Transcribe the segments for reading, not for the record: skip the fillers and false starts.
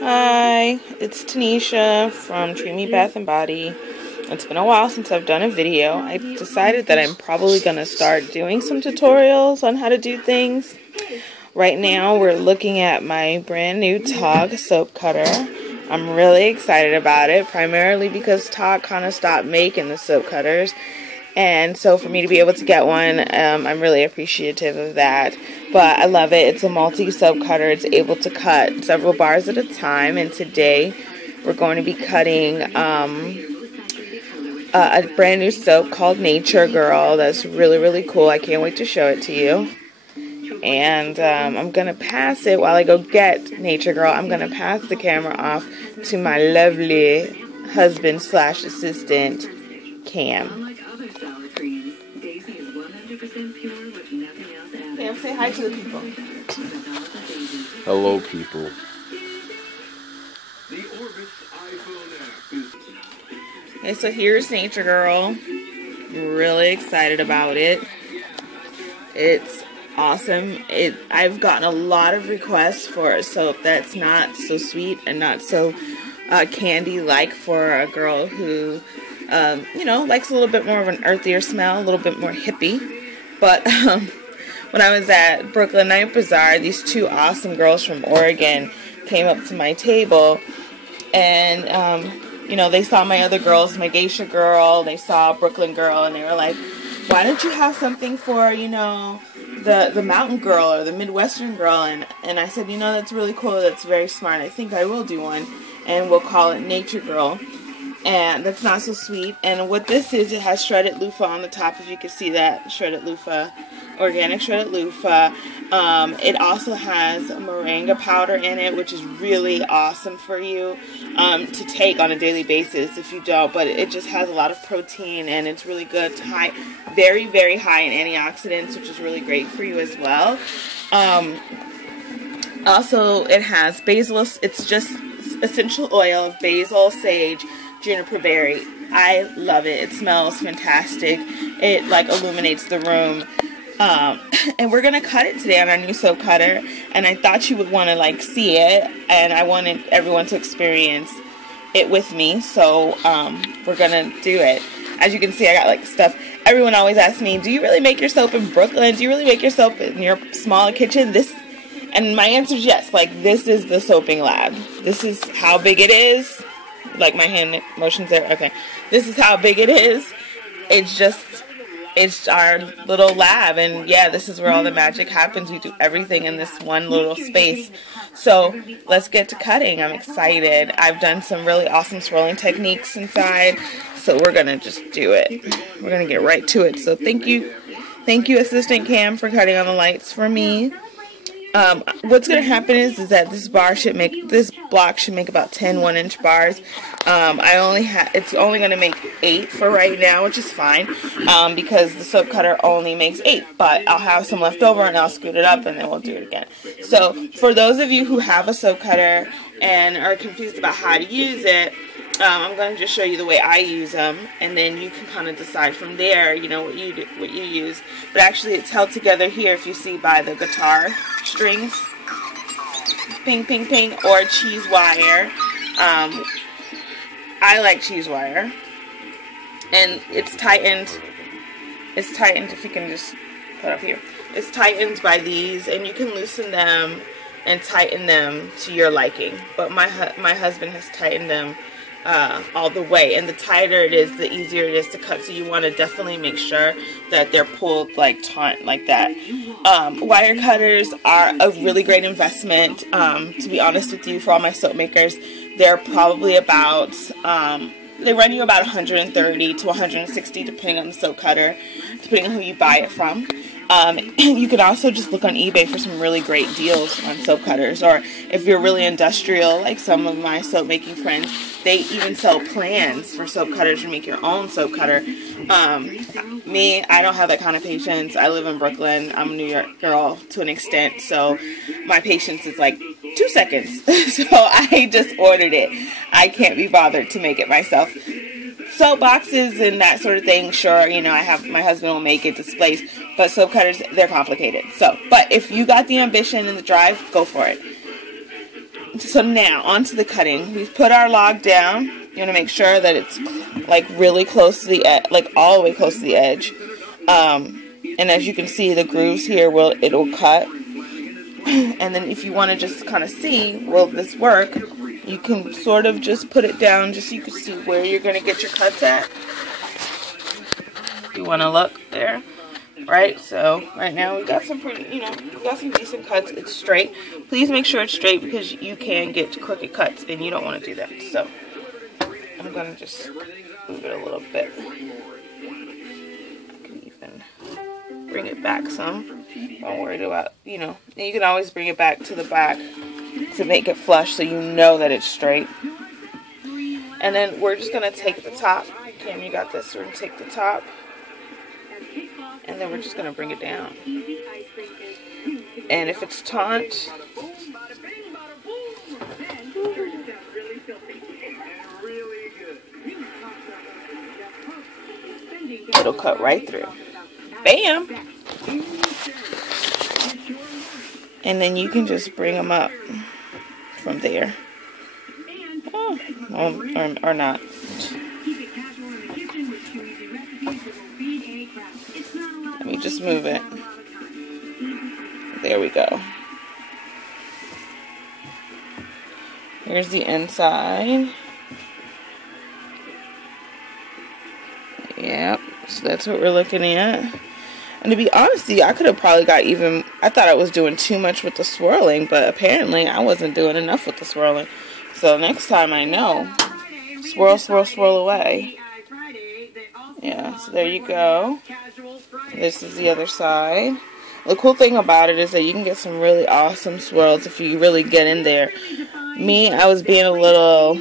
Hi, it's Teneshia from TreatMeBathandBody. It's been a while since I've done a video. I decided that I'm probably going to start doing some tutorials on how to do things. Right now we're looking at my brand new Tog soap cutter. I'm really excited about it, primarily because Tog kind of stopped making the soap cutters. And so for me to be able to get one, I'm really appreciative of that. But I love it. It's a multi-soap cutter. It's able to cut several bars at a time. And today we're going to be cutting a brand new soap called Nature Girl. That's really, really cool. I can't wait to show it to you. And I'm going to pass it while I go get Nature Girl. I'm going to pass the camera off to my lovely husband/assistant, Cam. Cam, say hi to the people. Hello, people. Okay, so here's Nature Girl. Really excited about it. It's awesome. I've gotten a lot of requests for a soap that's not so sweet and not so candy-like for a girl who, you know, likes a little bit more of an earthier smell, a little bit more hippie. But when I was at Brooklyn Night Bazaar, these two awesome girls from Oregon came up to my table, and you know, they saw my other girls, my Geisha girl, they saw Brooklyn girl, and they were like, why don't you have something for, you know, the mountain girl or the Midwestern girl? And I said, you know, that's really cool, that's very smart, I think I will do one, and we'll call it Nature Girl. And that's not so sweet. And what this is, it has shredded loofah on the top, if you can see that, shredded loofah, organic shredded loofah. It also has moringa powder in it, which is really awesome for you to take on a daily basis if you don't, but it just has a lot of protein, and it's really good. It's high, very, very high in antioxidants, which is really great for you as well. Also, it has basil. It's just essential oil of basil, sage, juniper berry. I love it. It smells fantastic. It like illuminates the room. And we're gonna cut it today on our new soap cutter, and I thought you would want to like see it, and I wanted everyone to experience it with me, so we're gonna do it. As you can see, I got like stuff. Everyone always asks me, do you really make your soap in Brooklyn? Do you really make your soap in your small kitchen? And my answer is yes. Like, this is the soaping lab. This is how big it is. Like my hand motions there. Okay, this is how big it is. It's our little lab, and yeah, this is where all the magic happens. We do everything in this one little space. So let's get to cutting. I'm excited. I've done some really awesome swirling techniques inside, so we're gonna just do it. We're gonna get right to it. So thank you, Assistant Cam, for cutting on the lights for me. What's going to happen is that this block should make about 10 1-inch bars. It's only going to make 8 for right now, which is fine, because the soap cutter only makes 8, but I'll have some left over and I'll scoot it up and then we'll do it again. So for those of you who have a soap cutter and are confused about how to use it, I'm going to just show you the way I use them, and then you can kind of decide from there, you know, what you use. But actually, it's held together here, if you see, by the guitar strings, ping, ping, ping, or cheese wire. I like cheese wire, and it's tightened. It's tightened, if you can just put up here. It's tightened by these, and you can loosen them and tighten them to your liking. But my husband has tightened them all the way, and the tighter it is, the easier it is to cut, so you want to definitely make sure that they're pulled like taut, like that. Wire cutters are a really great investment. To be honest with you, for all my soap makers, they're probably about they run you about $130 to $160 depending on the soap cutter, depending on who you buy it from. You can also just look on eBay for some really great deals on soap cutters, or if you're really industrial, like some of my soap making friends, they even sell plans for soap cutters to make your own soap cutter. Me, I don't have that kind of patience. I live in Brooklyn. I'm a New York girl to an extent, so my patience is like 2 seconds. So I just ordered it. I can't be bothered to make it myself. Soap boxes and that sort of thing, sure, you know, my husband will make it, displays, but soap cutters, they're complicated. So, but if you got the ambition and the drive, go for it. So now, onto the cutting. We've put our log down. You want to make sure that it's like really close to the edge, like all the way close to the edge. And as you can see, the grooves here it'll cut. And then if you want to just kind of see, will this work? You can sort of just put it down just so you can see where you're going to get your cuts at. You want to look there, right? So right now we got some pretty, we got some decent cuts. It's straight. Please make sure it's straight because you can get crooked cuts and you don't want to do that. So I'm going to just move it a little bit. I can even bring it back some. Don't worry about, and you can always bring it back to the back to make it flush so you know that it's straight. And then we're just going to take the top. Cam, you got this. We're going to take the top. And then we're just going to bring it down. And if it's taut, it'll cut right through. Bam! And then you can just bring them up from there. Oh, or not. Let me just move it. There we go. Here's the inside. Yep, so that's what we're looking at. And to be honest with you, I could have probably got even, I thought I was doing too much with the swirling, but apparently I wasn't doing enough with the swirling. So next time I know, swirl, swirl, swirl away. Yeah, so there you go. This is the other side. The cool thing about it is that you can get some really awesome swirls if you really get in there. Me, I was being a little,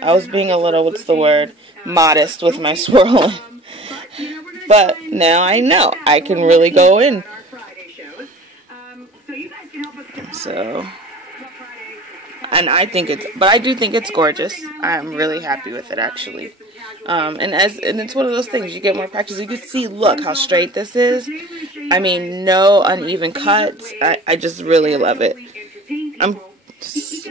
what's the word, modest with my swirling. But now I know I can really go in. So, and I do think it's gorgeous. I'm really happy with it actually. And it's one of those things, you get more practice. You can see, look how straight this is. I mean, no uneven cuts. I just really love it. Let's see.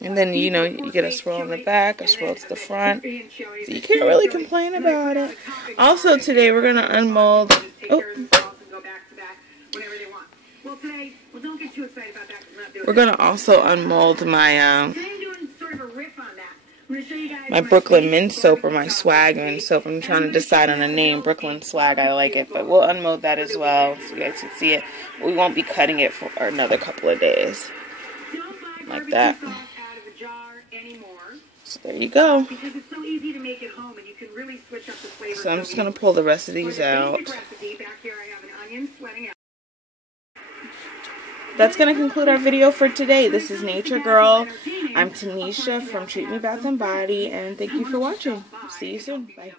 And then, you get a swirl in the back, a swirl to the front. So you can't really complain about it. Also, today we're going to unmold. We're going to also unmold my my Brooklyn Mint Soap or my Swag Mint Soap. I'm trying to decide on a name. Brooklyn Swag, I like it. But we'll unmold that as well so you guys can see it. We won't be cutting it for another couple of days. Like that. So there you go. So I'm just going to pull the rest of these out. That's going to conclude our video for today. This is Nature Girl. I'm Teneshia from Treat Me Bath and Body, and thank you for watching. See you soon. Bye.